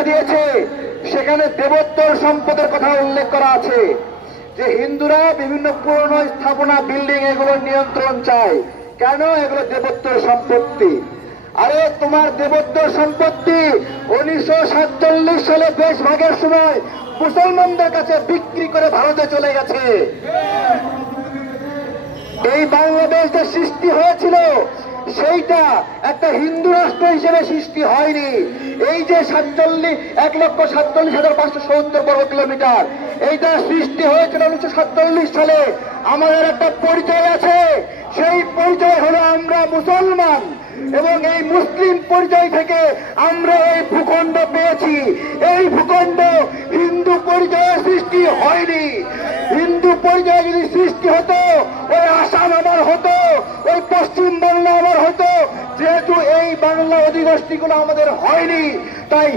জমা দিয়েছে সেখানে দেবোত্তর সম্পদের কথা উল্লেখ করা আছে যে হিন্দুরা বিভিন্ন পুরনো স্থাপনা বিল্ডিং এগুলো নিয়ন্ত্রণ চায়। কেন? এগুলো দেবোত্তর সম্পত্তি। আরে তোমার দেবোত্তর সম্পত্তি 1947 সালে দেশ ভাগের সময় মুসলমানদের কাছে বিক্রি করে ভারতে চলে গেছে। এই বাংলাদেশ যে সৃষ্টি হয়েছিল সেইটা একটা হিন্দু রাষ্ট্র হিসেবে সৃষ্টি হয়নি। এই যে 1,47,570 বর্গ কিলোমিটার এইটা সৃষ্টি হয়েছিল 1947 সালে। আমাদের একটা পরিচয় আছে, সেই পরিচয় হলো আমরা মুসলমান, এবং এই মুসলিম পরিচয় থেকে আমরা এই ভূখণ্ড পেয়েছি। এই ভূখণ্ড হিন্দু পরিচয়ে সৃষ্টি হয়নি। হিন্দু পরিচয় যদি সৃষ্টি হতো ওই আসাম আমার হতো, ওই পশ্চিম বাংলা আমার হতো। যেহেতু এই বাংলা অধিবাসীগুলো আমাদের হয়নি, তাই